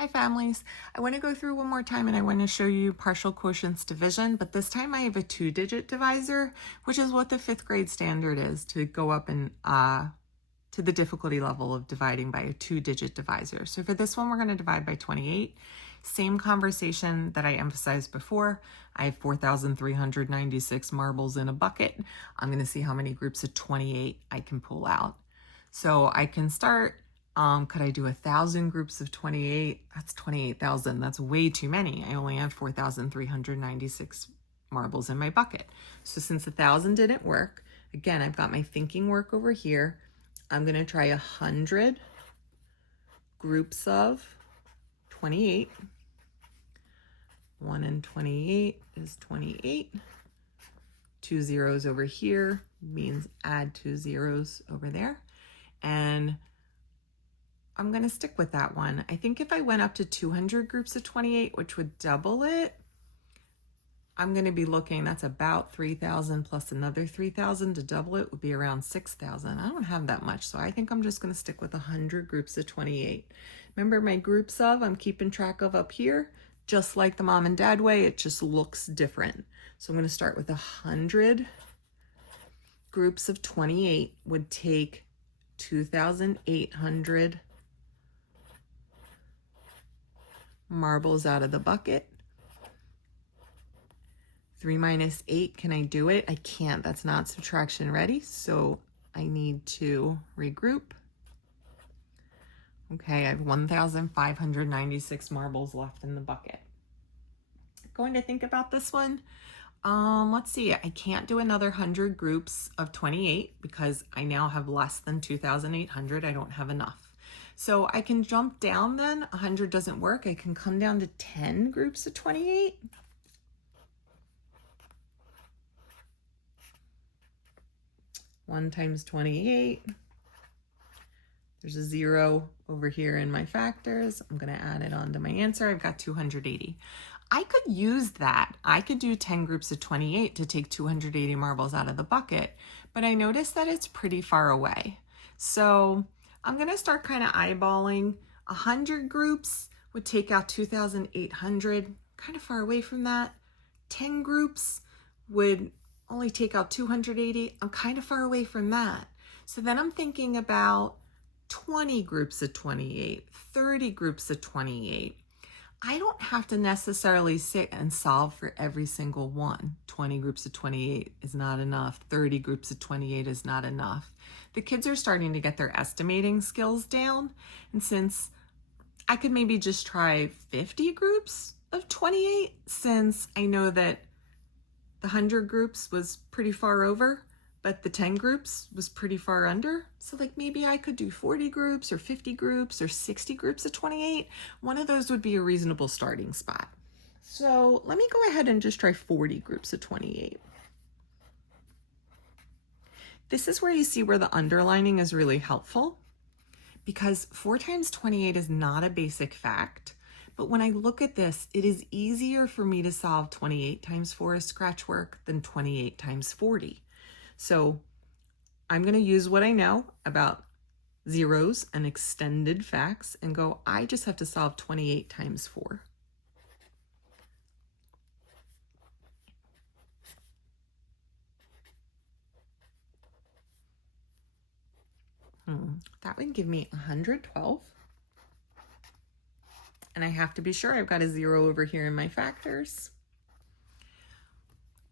Hi families. I want to go through one more time and I want to show you partial quotients division, but this time I have a 2-digit divisor, which is what the 5th grade standard is to go up and to the difficulty level of dividing by a 2-digit divisor. So for this one, we're going to divide by 28. Same conversation that I emphasized before. I have 4,396 marbles in a bucket. I'm going to see how many groups of 28 I can pull out. So I can start. Could I do 1,000 groups of 28? That's 28,000. That's way too many. I only have 4,396 marbles in my bucket. So since 1,000 didn't work, again, I've got my thinking work over here. I'm going to try 100 groups of 28. 1 and 28 is 28. 2 zeros over here means add 2 zeros over there. And I'm going to stick with that one. I think if I went up to 200 groups of 28, which would double it, I'm going to be looking, that's about 3,000 plus another 3,000 to double it would be around 6,000. I don't have that much, so I think I'm just going to stick with 100 groups of 28. Remember my groups of, I'm keeping track of up here, just like the mom and dad way, it just looks different. So I'm going to start with 100 groups of 28 would take 2,800 marbles out of the bucket. 3 minus 8, can I do it? I can't, that's not subtraction ready, so I need to regroup. Okay, I have 1,596 marbles left in the bucket. Going to think about this one. Let's see, I can't do another 100 groups of 28 because I now have less than 2,800, I don't have enough. So I can jump down then, 100 doesn't work, I can come down to 10 groups of 28. One times 28. There's a 0 over here in my factors. I'm going to add it on to my answer. I've got 280. I could use that. I could do 10 groups of 28 to take 280 marbles out of the bucket, but I noticed that it's pretty far away. So I'm going to start kind of eyeballing. 100 groups would take out 2,800, kind of far away from that. 10 groups would only take out 280. I'm kind of far away from that. So then I'm thinking about 20 groups of 28, 30 groups of 28. I don't have to necessarily sit and solve for every single one. 20 groups of 28 is not enough. 30 groups of 28 is not enough. The kids are starting to get their estimating skills down. And since I could maybe just try 50 groups of 28, since I know that the 100 groups was pretty far over, but the 10 groups was pretty far under. So like maybe I could do 40 groups or 50 groups or 60 groups of 28. One of those would be a reasonable starting spot. So let me go ahead and just try 40 groups of 28. This is where you see where the underlining is really helpful, because 4 times 28 is not a basic fact. But when I look at this, it is easier for me to solve 28 times 4 as scratch work than 28 times 40. So I'm going to use what I know about zeros and extended facts and go, I just have to solve 28 times 4. That would give me 112. And I have to be sure I've got a 0 over here in my factors.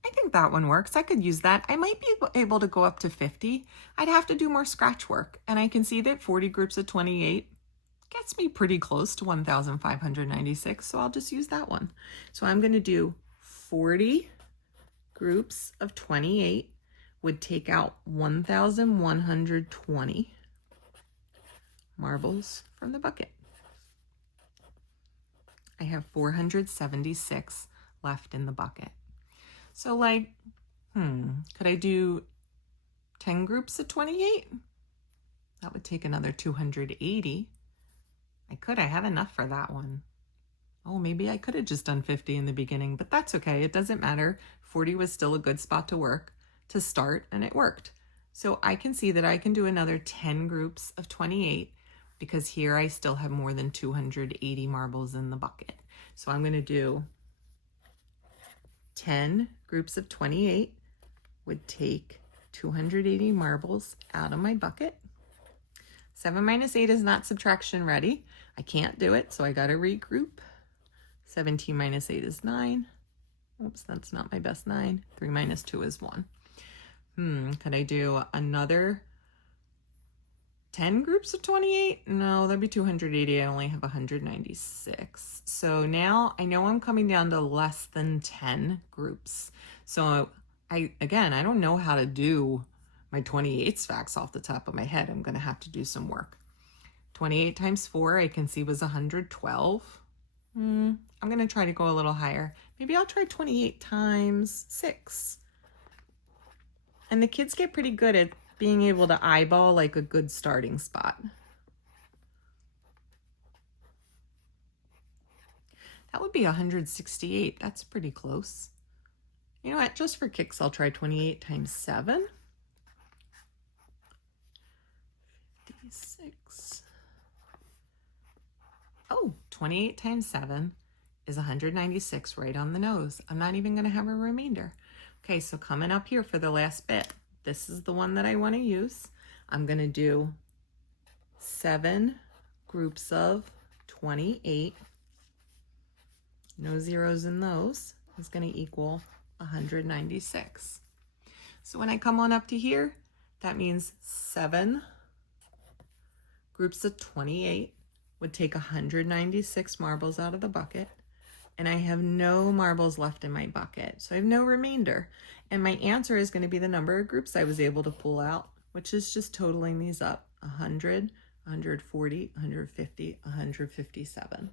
I think that one works. I could use that. I might be able to go up to 50. I'd have to do more scratch work. And I can see that 40 groups of 28 gets me pretty close to 1,596. So I'll just use that one. So I'm going to do 40 groups of 28 would take out 1,120 marbles from the bucket. I have 476 left in the bucket. So like, could I do 10 groups of 28? That would take another 280. I could, I have enough for that one. Oh, maybe I could have just done 50 in the beginning, but that's okay. It doesn't matter. 40 was still a good spot to start, and it worked. So I can see that I can do another 10 groups of 28 because here I still have more than 280 marbles in the bucket. So I'm going to do 10 groups of 28 would take 280 marbles out of my bucket. 7 minus 8 is not subtraction ready. I can't do it, so I got to regroup. 17 minus 8 is 9. Oops, that's not my best 9. 3 minus 2 is 1. Could I do another 10 groups of 28? No, that'd be 280. I only have 196. So now I know I'm coming down to less than 10 groups. So I don't know how to do my 28s facts off the top of my head. I'm going to have to do some work. 28 times 4 I can see was 112. I'm going to try to go a little higher. Maybe I'll try 28 times 6. And the kids get pretty good at being able to eyeball like a good starting spot. That would be 168. That's pretty close. You know what? Just for kicks, I'll try 28 times 7. 56. Oh, 28 times 7 is 196, right on the nose. I'm not even going to have a remainder. Okay, so coming up here for the last bit, this is the one that I want to use. I'm going to do 7 groups of 28. No zeros in those. Is going to equal 196. So when I come on up to here, that means 7 groups of 28 would take 196 marbles out of the bucket. And I have no marbles left in my bucket, so I have no remainder. And my answer is going to be the number of groups I was able to pull out, which is just totaling these up. 100, 140, 150, 157.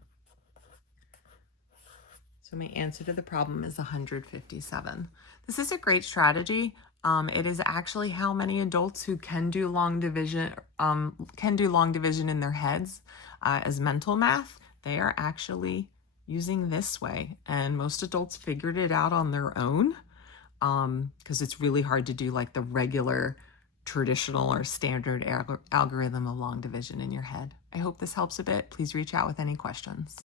So my answer to the problem is 157. This is a great strategy. It is actually how many adults who can do long division in their heads as mental math. They are actually using this way, and most adults figured it out on their own because it's really hard to do like the regular traditional or standard algorithm of long division in your head. I hope this helps a bit. Please reach out with any questions.